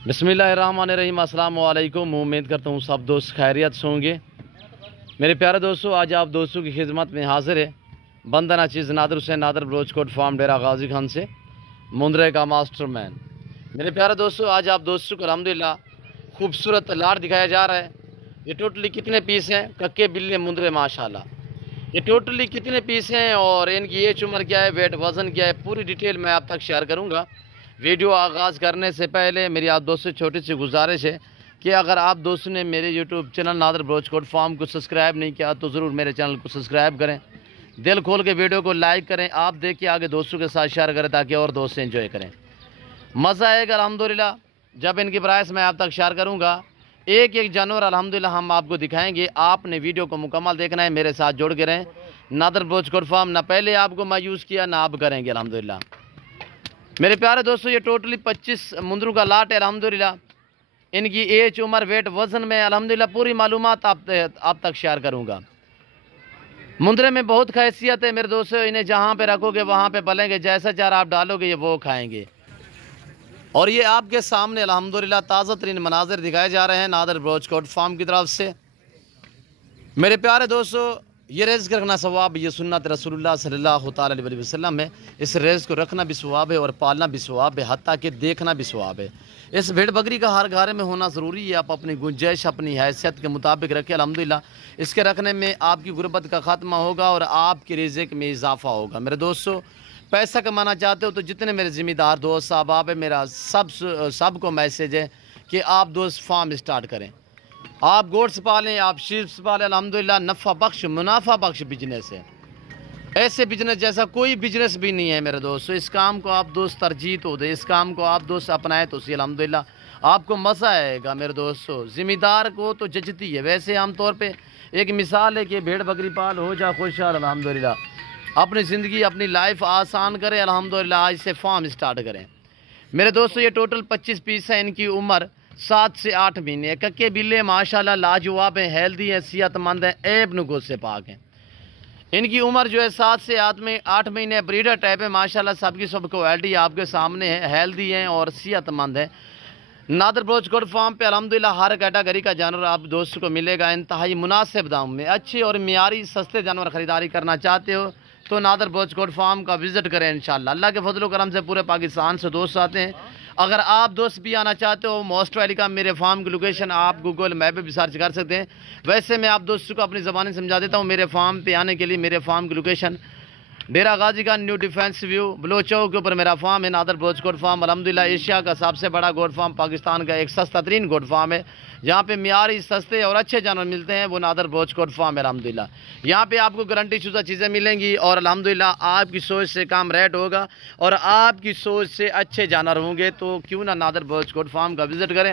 बिस्मिल्लाहिर्रहमानिर्रहीम। अस्सलाम वालेकुम। उम्मीद करता हूँ सब दोस्त खैरियत से होंगे। मेरे प्यारे दोस्तों, आज आप दोस्तों की खिदमत में हाजिर है बंदना चीज़ नादर हुसैन नादर बलोचकोट फार्म डेरा गाजी खान से मुंद्रे का मास्टर मैन। मेरे प्यारे दोस्तों, आज आप दोस्तों को अल्हम्दुलिल्लाह खूबसूरत लाट दिखाया जा रहा है। ये टोटली कितने पीस हैं? कक्के बिल्ले मुंद्रे माशाल्लाह। ये टोटली कितने पीस हैं और इनकी एज उम्र क्या है, वेट वज़न क्या है, पूरी डिटेल मैं आप तक शेयर करूँगा। वीडियो आगाज़ करने से पहले मेरी आप दोस्तों से छोटी सी गुजारिश है कि अगर आप दोस्तों ने मेरे यूट्यूब चैनल नादर बलोचकोट फार्म को सब्सक्राइब नहीं किया तो ज़रूर मेरे चैनल को सब्सक्राइब करें, दिल खोल के वीडियो को लाइक करें, आप देखिए आगे दोस्तों के साथ शेयर करें ताकि और दोस्त एंजॉय करें। मज़ा आएगा अल्हम्दुलिल्लाह जब इनकी प्राइस मैं आप तक शेयर करूँगा। एक एक जानवर अल्हम्दुलिल्लाह हम आपको दिखाएंगे। आपने वीडियो को मुकम्मल देखना है, मेरे साथ जुड़ के रहें। नादर बलोचकोट फार्म ना पहले आपको मायूस किया ना आप करेंगे अल्हम्दुलिल्लाह। मेरे प्यारे दोस्तों, ये टोटली 25 मुंदरों का लाट है अल्हम्दुलिल्लाह। इनकी एज उम्र वेट वज़न में अल्हम्दुलिल्लाह पूरी मालूमात आप तक शेयर करूँगा। मुंदरे में बहुत खैसियत है मेरे दोस्तों, इन्हें जहाँ पे रखोगे वहाँ पे पलेंगे, जैसा चारा आप डालोगे ये वो खाएंगे। और ये आपके सामने अल्हम्दुलिल्लाह ताज़ा तरीन मनाजिर दिखाए जा रहे हैं नादर बलोचकोट फार्म की तरफ से। मेरे प्यारे दोस्तों, ये रिज़्क़ रखना सवाब, ये सुन्नत रसूलुल्लाह सल्लल्लाहु तआला अलैहि वसल्लम है। इस रिज़्क़ को रखना भी सवाब है और पालना भी सवाब है, हत्ता कि देखना भी सवाब है। इस भेड़ बकरी का हर घर में होना ज़रूरी है। आप अपनी गुंजाइश अपनी हैसियत के मुताबिक रखें अल्हम्दुलिल्लाह। इसके रखने में आपकी गुर्बत का ख़ात्मा होगा और आपके रिज़्क़ में इजाफ़ा होगा। मेरे दोस्तों, पैसा कमाना चाहते हो तो जितने मेरे ज़िम्मेदार दोस्त अहबाब है, मेरा सबको मैसेज है कि आप दोस्त फार्म स्टार्ट करें। आप गोट्स पालें, आप शीप्स पालें, अल्हम्दुलिल्लाह नफ़ा बख्श मुनाफा बख्श बिजनेस है। ऐसे बिजनेस जैसा कोई बिजनेस भी नहीं है मेरे दोस्तों। इस काम को आप दोस्त तरजीह तो दें, इस काम को आप दोस्त अपनाएं तो सी अल्हम्दुलिल्लाह आपको मज़ा आएगा। मेरे दोस्तों, ज़िम्मेदार को तो जचती है। वैसे आम तौर पे एक मिसाल है कि भेड़ बकरी पाल हो जा खुशहाल अल्हम्दुलिल्लाह, अपनी ज़िंदगी अपनी लाइफ आसान करें अल्हम्दुलिल्लाह। आज से फार्म स्टार्ट करें। मेरे दोस्तों, ये टोटल 25 पीस है। इनकी उम्र 7 से 8 महीने। कक्के बिल्ले माशाल्लाह लाजवाब हैं, हेल्दी हैं, सेहतमंद हैं, ऐब नुगों से पाक हैं। इनकी उम्र जो है 7 से 8 महीने। ब्रीडर टाइप है माशाल्लाह, सबकी सब क्वालिटी आपके सामने है, हेल्दी हैं और सेहतमंद है। नादर बलोचकोट फार्म पे अल्हम्दुलिल्लाह हर कैटेगरी का जानवर आप दोस्तों को मिलेगा इंतहाई मुनासिब दाम में। अच्छे और मियारी सस्ते जानवर ख़रीदारी करना चाहते हो तो नादर बलोचकोट फार्म का विज़िट करें इंशाल्लाह। अल्लाह के फजल करम से पूरे पाकिस्तान से दोस्त आते हैं। अगर आप दोस्त भी आना चाहते हो, मोस्ट वेलकम। मेरे फार्म की लोकेशन आप गूगल मैप पे भी सर्च कर सकते हैं। वैसे मैं आप दोस्तों को अपनी ज़बानी समझा देता हूँ। मेरे फार्म पे आने के लिए मेरे फार्म की लोकेशन डेरा Ghazi Khan new defence view बलोचौक के ऊपर मेरा फार्म है नादर बलोचकोट फार्म। अल्हम्दुलिल्लाह एशिया का सबसे बड़ा गोट फार्म, पाकिस्तान का एक सस्ता तरीन गोट फार्म है। जहाँ पे मियारी सस्ते और अच्छे जानवर मिलते हैं वो नादर बलोचकोट फार्म है अल्हम्दुलिल्लाह। यहाँ पे आपको गारंटी शुदा चीज़ें मिलेंगी और अल्हम्दुलिल्लाह आपकी सोच से काम रेट होगा और आपकी सोच से अच्छे जानवर होंगे। तो क्यों ना नादर बलोचकोट फार्म का विज़िट करें।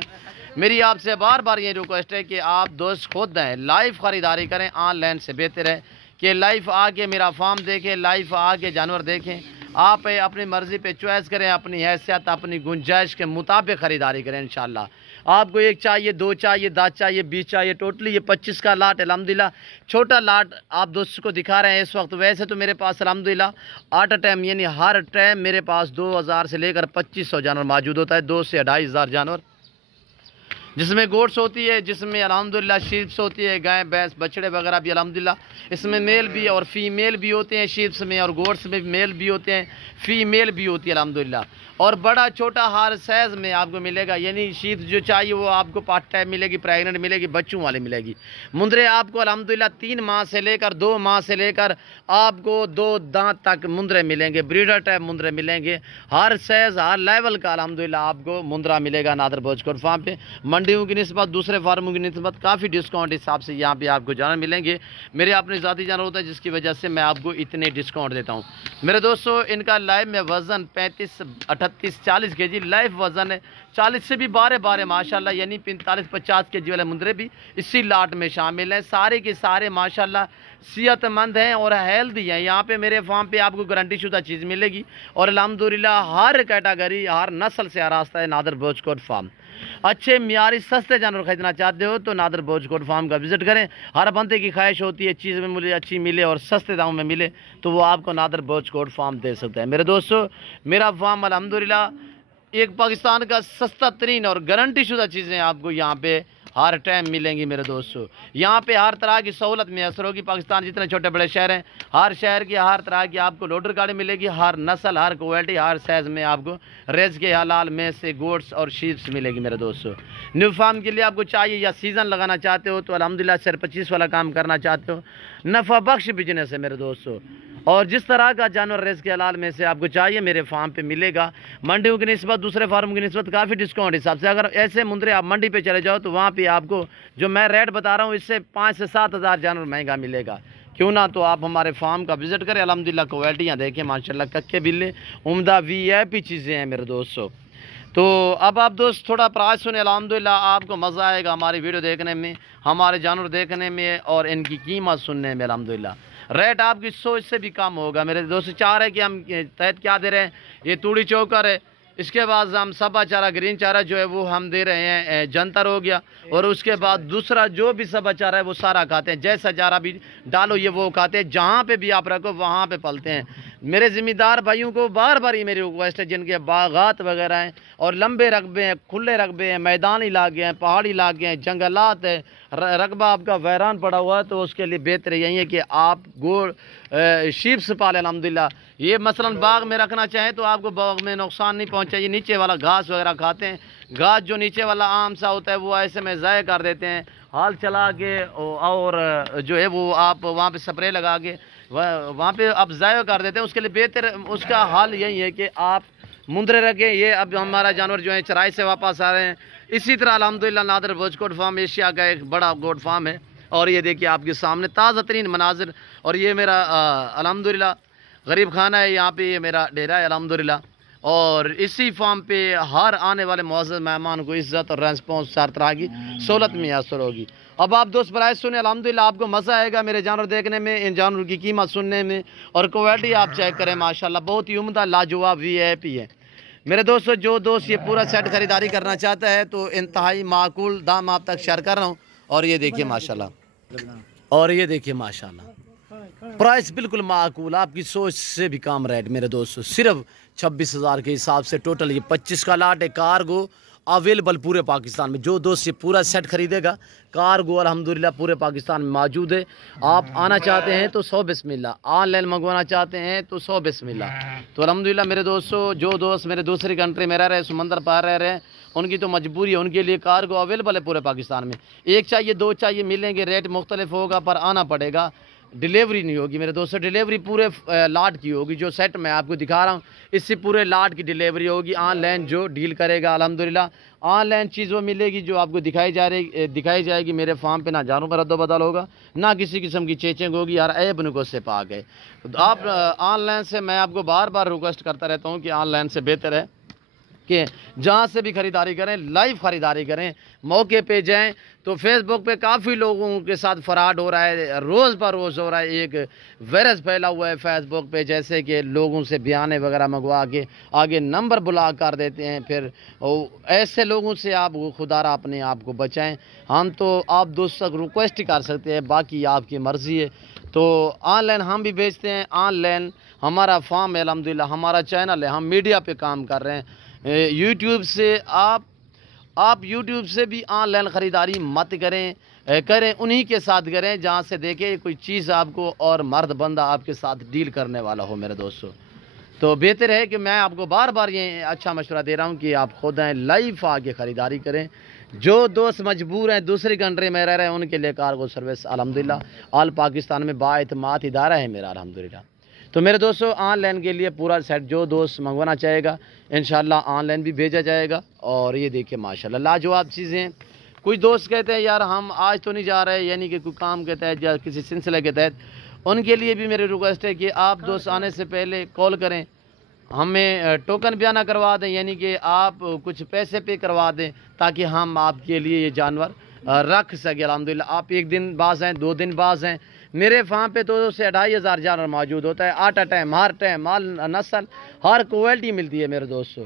मेरी आपसे बार बार ये रिक्वेस्ट है कि आप दोस्त खुद दें, लाइव ख़रीदारी करें। ऑनलाइन से बेहतर है कि लाइव आके मेरा फार्म देखें, लाइव आके जानवर देखें। आप अपनी मर्ज़ी पे चॉइस करें, अपनी हैसियत अपनी गुंजाइश के मुताबिक ख़रीदारी करें इंशाल्लाह। आपको एक चाहिए, 2 चाहिए, 10 चाहिए, 20 चाहिए, टोटली ये 25 का लाट अल्हम्दुलिल्लाह। छोटा लाट आप दोस्तों को दिखा रहे हैं इस वक्त। वैसे तो मेरे पास अल्हम्दुलिल्लाह आट टाइम यानी हर टाइम मेरे पास 2000 से लेकर 2500 जानवर मौजूद होता है। 2 से 2500 जानवर, जिसमें गोट्स होती है, जिसमें अल्हम्दुलिल्लाह शीप्स होती है, गाय भैंस बछड़े वगैरह भी अल्हम्दुलिल्लाह। इसमें मेल भी और फीमेल भी होते हैं शीप्स में, और गोट्स में मेल भी होते हैं, फीमेल भी होती है अल्हम्दुलिल्लाह। और बड़ा छोटा हर साइज़ में आपको मिलेगा। यानी शीप्स जो चाहिए वो आपको पार्ट टाइम मिलेगी, प्रेगनेंट मिलेगी, बच्चों वाली मिलेगी। मुंदरे आपको अल्हम्दुलिल्लाह 3 माह से लेकर 2 माह से लेकर आपको 2 दांत तक मुंदरे मिलेंगे। ब्रीडर टाइप मुंदरे मिलेंगे, हर साइज़ हर लेवल का अल्हम्दुलिल्लाह आपको मुंदरा मिलेगा नादर बलोचकोट फार्म पे। मंडियों की निस्बत दूसरे फार्मों की निस्बत काफ़ी डिस्काउंट हिसाब से यहाँ पे आपको जानवर मिलेंगे। मेरे अपने ज़ाती जानवर होता है जिसकी वजह से मैं आपको इतने डिस्काउंट देता हूँ। मेरे दोस्तों, इनका लाइव में वज़न 35, 38, 40 केजी लाइव वज़न है। 40 से भी बारे माशाल्लाह, यानी 45-50 केजी वाले मुंदरे भी इसी लाट में शामिल हैं। सारे के सारे माशाल्लाह सेहतमंद हैं और हेल्दी हैं। यहाँ पे मेरे फार्म पे आपको गारंटी शुदा चीज़ मिलेगी और अल्हम्दुलिल्लाह हर कैटेगरी हर नस्ल से आरास्ता है नादर बलोचकोट फार्म। अच्छे मियारी सस्ते जानवर खरीदना चाहते हो तो नादर बलोचकोट फार्म का विज़िट करें। हर बंदे की ख्वाहिश होती है चीज़ में मुझे अच्छी मिले और सस्ते दामों में मिले, तो वो आपको नादर बलोचकोट फार्म दे सकता है। मेरे दोस्तों, मेरा फार्म अल्हम्दुलिल्लाह ایک پاکستان کا سستا ترین اور گارنٹی شدہ چیزیں آپ کو یہاں پہ ہر ٹائم ملیں گی میرے دوستو. یہاں پہ ہر طرح کی سہولت میسر ہوگی. پاکستان جتنے چھوٹے بڑے شہر ہیں, ہر شہر کی ہر طرح کی آپ کو لوڈر گاڑی ملے گی. ہر نسل, ہر کوالٹی, ہر سائز میں آپ کو ریز کے حلال میں سے گوڈس اور شیپس ملے گی میرے دوستو. نیو فارم کے لیے آپ کو چاہیے یا سیزن لگانا چاہتے ہو تو الحمدللہ سر 25 والا کام کرنا چاہتے ہو, نفع بخش بزنس ہے میرے دوستو. اور جس طرح کا جانور ریز کے حلال میں سے آپ کو چاہیے میرے فارم پہ ملے گا. منڈیوں کی نسبت دوسرے فارم کی نسبت کافی ڈسکاؤنٹ حساب سے. اگر ایسے مندرے آپ منڈی پہ چلے جاؤ تو وہاں پہ آپ کو جو میں ریٹ بتا رہا ہوں اس سے 5 سے 7 ہزار جانور مہنگا ملے گا. کیوں نہ تو آپ ہمارے فارم کا وزٹ کریں. الحمدللہ کوالٹیاں دیکھیں ماشاءاللہ, ککے بلے عمدہ VIP چیزیں ہیں میرے دوستو. تو اب آپ دوست تھوڑا پرائز سنیں. الحمدللہ آپ کو مزہ آئے گا ہماری ویڈیو دیکھنے میں, ہمارے جانور دیکھنے میں اور ان کی قیمت سننے میں. الحمدللہ ریٹ آپ کی سوچ سے بھی کم ہوگا میرے دوست. چاہ رہے کہ ہم تحت کیا دے رہے ہیں, یہ توڑی چوکر ہے. اس کے بعد ہم سبا چارہ گرین چارہ جو ہے وہ ہم دے رہے ہیں جنتر ہو گیا. اور اس کے بعد دوسرا جو بھی سبا چارہ ہے وہ سارا کھاتے ہیں. جیسا چارہ بھی ڈالو یہ وہ کھاتے ہیں. جہاں پہ بھی آپ رکھو وہاں پہ پلتے ہیں. میرے ذمہ دار بھائیوں کو بار بار یہ میری ریکویسٹ ہے جن کے باغات وغیرہ ہیں اور لمبے رقبے ہیں, کھلے رقبے ہیں, میدانی علاقے ہیں, پہاڑی علاقے ہیں, جنگلات ہے, رقبہ آپ کا ویران پڑا ہوا ہے, تو اس کے لیے بہتر یہی ہے کہ آپ گوڑ شیپس پالیں. الحمدللہ یہ مثلا باغ میں رکھنا چاہیں تو آپ کو باغ میں نقصان نہیں پہنچے. یہ نیچے والا گھاس وغیرہ کھاتے ہیں. گھاس جو نیچے والا عام سا ہوتا ہے وہ ایسے میں ضائع کر دیتے ہیں. ہال چلا کے اور جو ہے وہ آپ وہاں پہ سپرے لگا کے وہاں پہ آپ ضائع کر دیتے ہیں. اس کے لیے بہتر اس کا حال یہی ہے کہ آپ مندرے رکھیں. یہ اب ہمارا جانور جو ہے چرائی سے واپس آ رہے ہیں. اسی طرح الحمدللہ نادر بلوچ کوٹ فارم ایشیا کا ایک بڑا گوٹ فارم ہے. اور یہ دیکھیے آپ کے سامنے تازہ ترین مناظر. اور یہ میرا الحمدللہ غریب خانہ ہے, یہاں پہ یہ میرا ڈیرا ہے الحمدللہ. اور اسی فارم پہ ہر آنے والے معزز مہمان کو عزت اور ریسپانس ہر طرح کی سہولت میسر ہوگی. اب آپ دوست پرائز سنیں. الحمدللہ آپ کو مزہ آئے گا میرے جانور دیکھنے میں, ان جانوروں کی قیمت سننے میں, اور کوالٹی آپ چیک کریں ماشاءاللہ بہت ہی عمدہ لاجواب VIP ہے میرے دوستو. جو دوست یہ پورا سیٹ خریداری کرنا چاہتا ہے تو انتہائی معقول دام آپ تک شیئر کر رہا ہوں. اور یہ دیکھیے ماشاءاللہ, اور یہ دیکھیے ماشاءاللہ پرائس بالکل معقول, آپ کی سوچ سے بھی کام ریٹ میرے دوستو. صرف 26,000 کے حساب سے ٹوٹل یہ 25 کا لاٹ ہے. کارگو اویلیبل پورے پاکستان میں. جو دوست یہ پورا سیٹ خریدے گا کارگو الحمدللہ پورے پاکستان میں موجود ہے. آپ آنا چاہتے ہیں تو 100 بسم اللہ, آن لائن منگوانا چاہتے ہیں تو 100 بسم اللہ. تو الحمدللہ میرے دوستو جو دوست میرے دوسری کنٹری میں رہ رہے ہیں, سمندر پار رہ رہے ہیں, ان کی تو مجبوری ہے, ان کے لیے کارگو اویلیبل ہے پورے پاکستان میں. ایک چاہیے دو چاہیے ملیں گے, ریٹ مختلف ہوگا پر آنا پڑے گا. ڈیلیوری نہیں ہوگی میرے دوستو, ڈیلیوری پورے لاٹ کی ہوگی. جو سیٹ میں آپ کو دکھا رہا ہوں اس سے پورے لاٹ کی ڈیلیوری ہوگی. آن لائن جو ڈیل کرے گا الحمدللہ آن لائن چیز وہ ملے گی جو آپ کو دکھائی جائے گی. میرے فارم پہ نہ جانوں پر رد و بدل ہوگا, نہ کسی قسم کی چیچنگ ہوگی. ہر عیب نکو سے پاک ہے. آپ آن لائن سے میں آپ کو بار بار ریکویسٹ کرتا رہتا ہوں کہ آن لائن سے بہتر ہے کہ جہاں سے بھی خریداری کریں لائیو خریداری کریں, موقع پہ جائیں. تو فیس بک پہ کافی لوگوں کے ساتھ فراڈ ہو رہا ہے, روز پر روز ہو رہا ہے. ایک وائرس پھیلا ہوا ہے فیس بک پہ, جیسے کہ لوگوں سے بیانے وغیرہ منگوا کے آگے نمبر بلاک کر دیتے ہیں. پھر ایسے لوگوں سے آپ خدارا اپنے آپ کو بچائیں. ہم تو آپ دوست تک ریکویسٹ کر سکتے ہیں, باقی آپ کی مرضی ہے. تو آن لائن ہم بھی بیچتے ہیں, آن لائن ہمارا فارم ہے الحمدللہ, ہمارا چینل ہے, ہم میڈیا پہ کام کر رہے ہیں. یوٹیوب سے آپ یوٹیوب سے بھی آن لائن خریداری مت کریں, انہی کے ساتھ کریں جہاں سے دیکھیں کوئی چیز آپ کو اور مرد بندہ آپ کے ساتھ ڈیل کرنے والا ہو میرے دوستو. تو بہتر ہے کہ میں آپ کو بار بار یہ اچھا مشورہ دے رہا ہوں کہ آپ خود ہیں لائیو آ کے خریداری کریں. جو دوست مجبور ہیں دوسری کنٹری میں رہ رہے ہیں ان کے لیے کارگو سروس الحمدللہ آل پاکستان میں باعتماد ادارہ ہے میرا الحمدللہ. تو میرے دوستو آن لائن کے لیے پورا سیٹ جو دوست منگوانا چاہے گا انشاءاللہ آن لائن بھی بھیجا جائے گا. اور یہ دیکھیں ماشاءاللہ لاجواب چیزیں. کچھ دوست کہتے ہیں یار ہم آج تو نہیں جا رہے, یعنی کہ کوئی کام کے تحت یا کسی سلسلے کے تحت, ان کے لیے بھی میری ریکویسٹ ہے کہ آپ دوست آنے سے پہلے کال کریں, ہمیں ٹوکن بیانہ کروا دیں, یعنی کہ آپ کچھ پیسے پے کروا دیں تاکہ ہم آپ کے لیے یہ جانور رکھ سکیں الحمدللہ. آپ ایک دن بعد ہیں, 2 دن بعد ہیں, میرے فارم پہ 2 سے 2,500 جانور موجود ہوتا ہے. آٹا ٹائم ہر ٹائم مال نسل ہر کوالٹی ملتی ہے میرے دوستوں.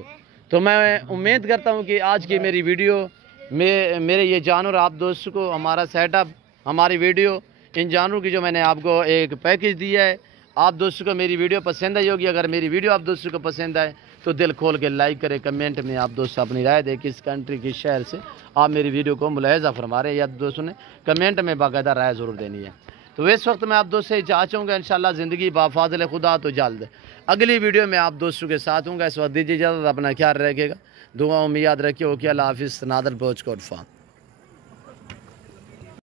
تو میں امید کرتا ہوں کہ آج کی میری ویڈیو میں میرے یہ جانور آپ دوستوں کو, ہمارا سیٹ اپ, ہماری ویڈیو, ان جانوروں کی جو میں نے آپ کو ایک پیکج دیا ہے, آپ دوستوں کو میری ویڈیو پسند آئی ہوگی. اگر میری ویڈیو آپ دوستوں کو پسند آئے تو دل کھول کے لائک کرے، کمنٹ میں آپ دوست اپنی رائے دے کس کنٹری کس شہر سے آپ میری ویڈیو کو ملاحظہ فرما رہے ہیں، یا دوستوں نے کمنٹ میں باقاعدہ رائے ضرور دینی ہے۔ تو اس وقت میں آپ دوست سے چاہوں گا انشاءاللہ زندگی بافاضل خدا تو جلد اگلی ویڈیو میں آپ دوستوں کے ساتھ ہوں گا۔ اس وقت دیجیے اجازت، اپنا خیال رکھیے گا، دعاؤں میں یاد رکھیے۔ اوکے، اللہ حافظ، نادر بلوچ کوٹ فارم۔